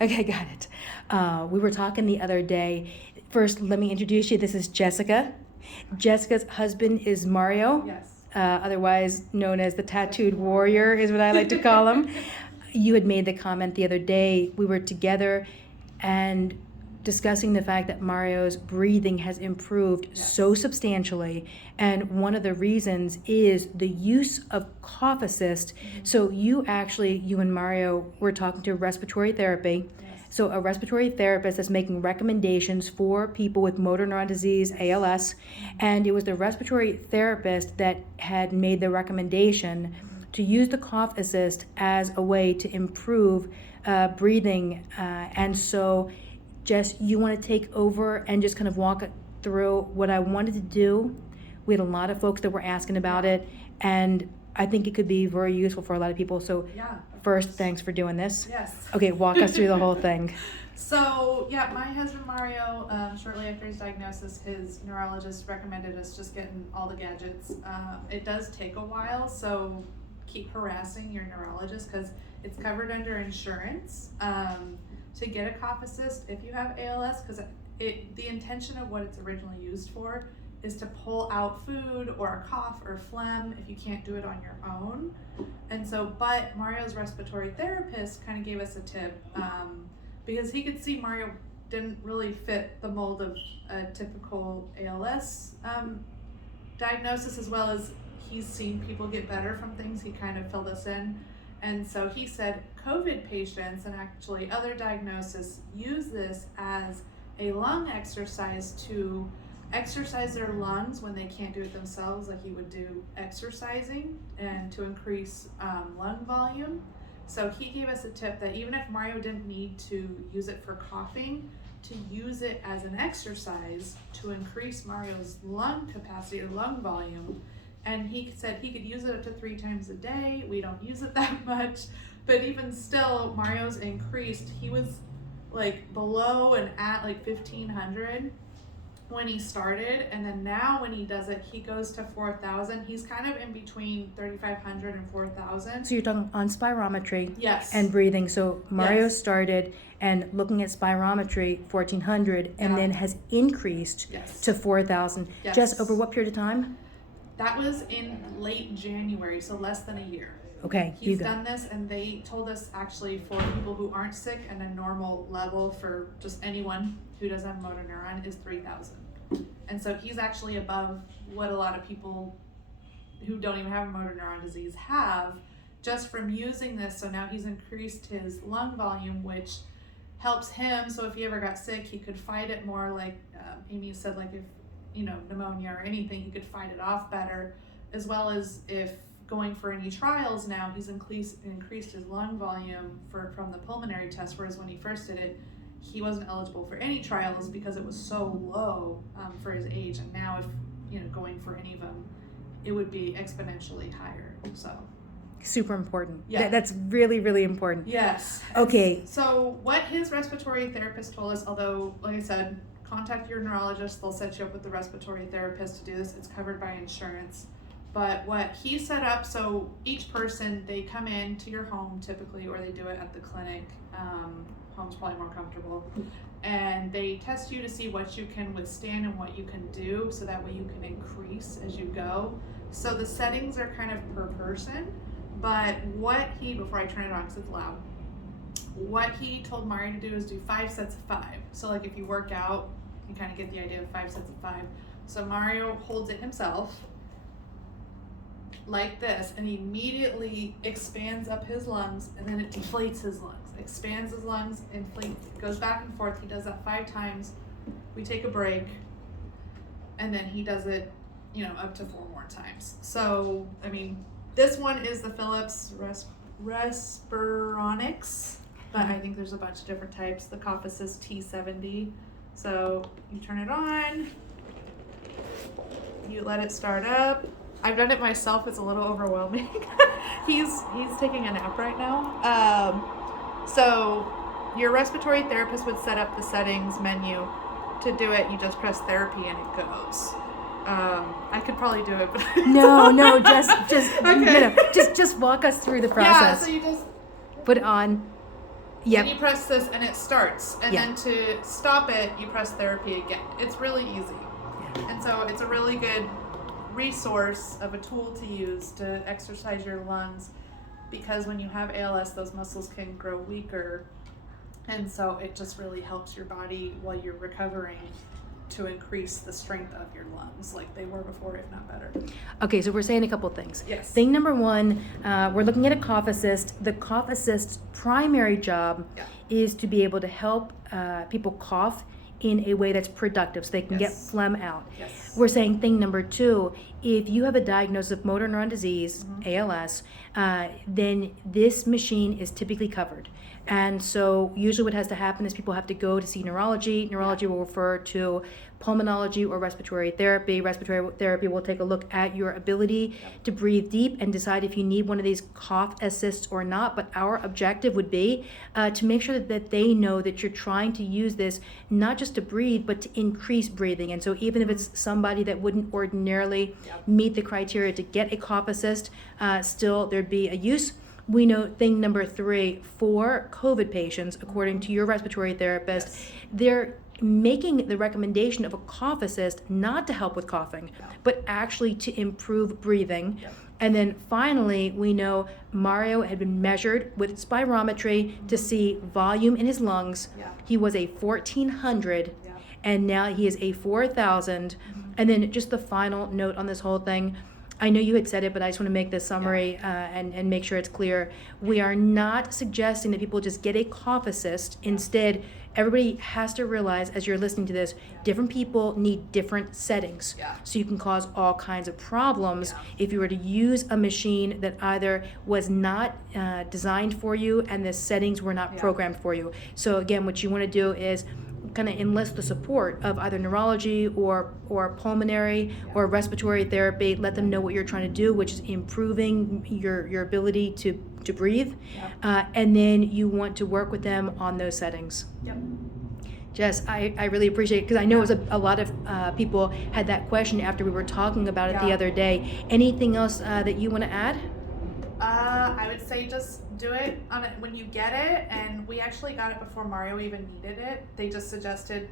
Okay, got it. We were talking the other day. First, let me introduce you. This is Jessica. Jessica's husband is Mario, Yes. otherwise known as the Tattooed Warrior, is what I like to call him. You had made the comment the other day. We were together and discussing the fact that Mario's breathing has improved Yes. so substantially, and one of the reasons is the use of cough assist. So you and Mario were talking to respiratory therapy. Yes. So a respiratory therapist is making recommendations for people with motor neuron disease, ALS, and it was the respiratory therapist that had made the recommendation to use the cough assist as a way to improve breathing. And so, Jess, you want to take over and just kind of walk through what I wanted to do? We had a lot of folks that were asking about it, and I think it could be very useful for a lot of people. So, Yeah. first, thanks for doing this. Yes. Okay, walk us through the whole thing. So, yeah, my husband Mario, shortly after his diagnosis, his neurologist recommended us just getting all the gadgets. It does take a while, so keep harassing your neurologist because it's covered under insurance. To get a cough assist if you have ALS, because the intention of what it's originally used for is to pull out food or a cough or phlegm if you can't do it on your own. And so, but Mario's respiratory therapist kind of gave us a tip because he could see Mario didn't really fit the mold of a typical ALS diagnosis, as well as he's seen people get better from things. He kind of filled us in. And so he said COVID patients and actually other diagnoses use this as a lung exercise to exercise their lungs when they can't do it themselves, like you would do exercising, and to increase lung volume. So he gave us a tip that even if Mario didn't need to use it for coughing, to use it as an exercise to increase Mario's lung capacity or lung volume. And he said he could use it up to 3 times a day. We don't use it that much, but even still, Mario's increased. He was like below and at like 1,500 when he started, and then now when he does it, he goes to 4,000. He's kind of in between 3,500 and 4,000. So you're talking on spirometry. Yes. And breathing. So Mario Yes. started and looking at spirometry 1,400 and Yeah. then has increased Yes. to 4,000. Yes. Jess, over what period of time? That was in late January, so less than a year. Okay, you He's go. done this, and they told us actually for people who aren't sick and a normal level for just anyone who doesn't have motor neuron is 3,000. And so he's actually above what a lot of people who don't even have motor neuron disease have just from using this. So now he's increased his lung volume, which helps him. So if he ever got sick, he could fight it more, like Amy said, like if pneumonia or anything, he could fight it off better, as well as if going for any trials now, he's increased his lung volume from the pulmonary test, whereas when he first did it, he wasn't eligible for any trials because it was so low for his age, and now if going for any of them, it would be exponentially higher. So Super important. Yeah. That's really, really important. yes. Okay. So what his respiratory therapist told us, although like I said, contact your neurologist, they'll set you up with the respiratory therapist to do this. It's covered by insurance. But what he set up, so each person, they come in to your home typically, or they do it at the clinic. Home's probably more comfortable. And they test you to see what you can withstand and what you can do, so that way you can increase as you go. So the settings are kind of per person. But before I turn it on because it's loud, what he told Mario to do is do 5 sets of 5. So like if you work out, you kind of get the idea of 5 sets of 5. So Mario holds it himself like this, and he immediately expands up his lungs, and then it deflates his lungs. Expands his lungs, inflates, goes back and forth. He does that 5 times. We take a break, and then he does it, up to 4 more times. So, I mean, this one is the Philips Respironics, but I think there's a bunch of different types. The Cough Assist T70. So you turn it on, you let it start up. I've done it myself. It's a little overwhelming. He's taking a nap right now. So your respiratory therapist would set up the settings menu. To do it, you just press therapy and it goes. I could probably do it, but No, just Okay. just walk us through the Yeah, process. so you just Put it on. Yep. And you press this and it starts. And Yeah. then to stop it, you press therapy again. It's really easy. And so it's a really good resource of a tool to use to exercise your lungs, because when you have ALS, those muscles can grow weaker. And so it just really helps your body while you're recovering to increase the strength of your lungs like they were before, if not better. Okay, so we're saying a couple things. Yes. Thing number one, we're looking at a cough assist. The cough assist's primary job Yeah. is to be able to help people cough in a way that's productive so they can get Yes. phlegm out. Yes. We're saying thing number two, if you have a diagnosis of motor neuron disease, ALS, then this machine is typically covered. And so usually what has to happen is people have to go to see neurology. Neurology will refer to pulmonology or respiratory therapy. Respiratory therapy will take a look at your ability to breathe deep and decide if you need one of these cough assists or not. But our objective would be to make sure that they know that you're trying to use this not just to breathe, but to increase breathing. And so even if it's somebody that wouldn't ordinarily meet the criteria to get a cough assist, still there'd be a use. We know thing number three, for COVID patients, according to your respiratory therapist, they're making the recommendation of a cough assist not to help with coughing, but actually to improve breathing. And then finally, we know Mario had been measured with spirometry to see volume in his lungs. He was a 1400, and now he is a 4000. And then just the final note on this whole thing, I know you had said it, but I just want to make this summary and make sure it's clear. We are not suggesting that people just get a cough assist. Instead, everybody has to realize, as you're listening to this, different people need different settings. So you can cause all kinds of problems if you were to use a machine that either was not designed for you and the settings were not programmed for you. So again, what you want to do is kind of enlist the support of either neurology or pulmonary or respiratory therapy. Let them know what you're trying to do, which is improving your ability to breathe. And then you want to work with them on those settings. Jess, I really appreciate it, because I know it was a lot of people had that question after we were talking about it the other day. Anything else that you want to add? I would say just do it on it when you get it, and we actually got it before Mario even needed it. They just suggested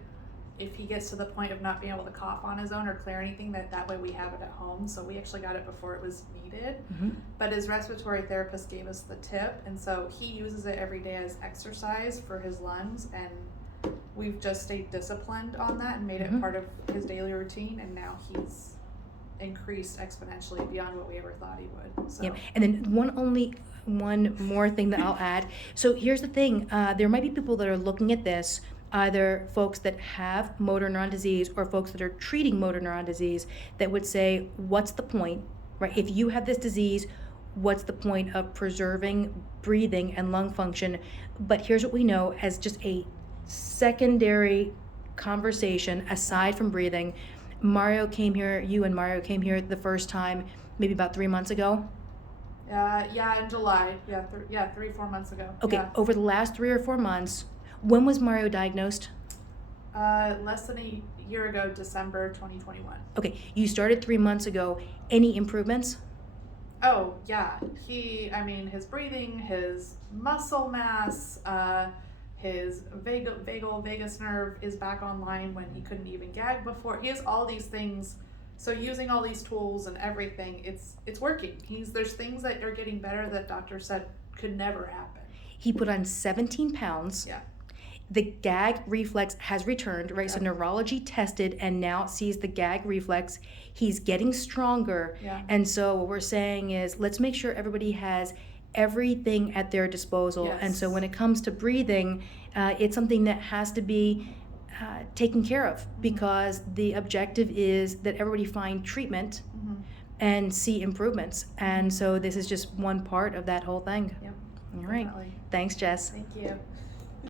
if he gets to the point of not being able to cough on his own or clear anything, that way we have it at home. So we actually got it before it was needed. But his respiratory therapist gave us the tip, and so he uses it every day as exercise for his lungs, and we've just stayed disciplined on that and made it part of his daily routine, and now he's increased exponentially beyond what we ever thought he would. So. And then one more thing that I'll add. So here's the thing, there might be people that are looking at this, either folks that have motor neuron disease or folks that are treating motor neuron disease, that would say, what's the point, right? If you have this disease, what's the point of preserving breathing and lung function? But here's what we know as just a secondary conversation aside from breathing. You and Mario came here the first time maybe about 3 months ago. In July. 3-4 months ago. Okay, over the last 3 or 4 months, when was Mario diagnosed? Less than a year ago, December 2021. Okay, you started 3 months ago. Any improvements? Oh, yeah. His breathing, his muscle mass, his vagus nerve is back online when he couldn't even gag before. He has all these things. So using all these tools and everything, it's working. There's things that are getting better that doctors said could never happen. He put on 17 pounds. The gag reflex has returned, right? So neurology tested and now sees the gag reflex. He's getting stronger. And so what we're saying is, let's make sure everybody has everything at their disposal. And so when it comes to breathing, it's something that has to be taken care of, because the objective is that everybody find treatment and see improvements. And so this is just one part of that whole thing. All right. Definitely. Thanks, Jess. Thank you.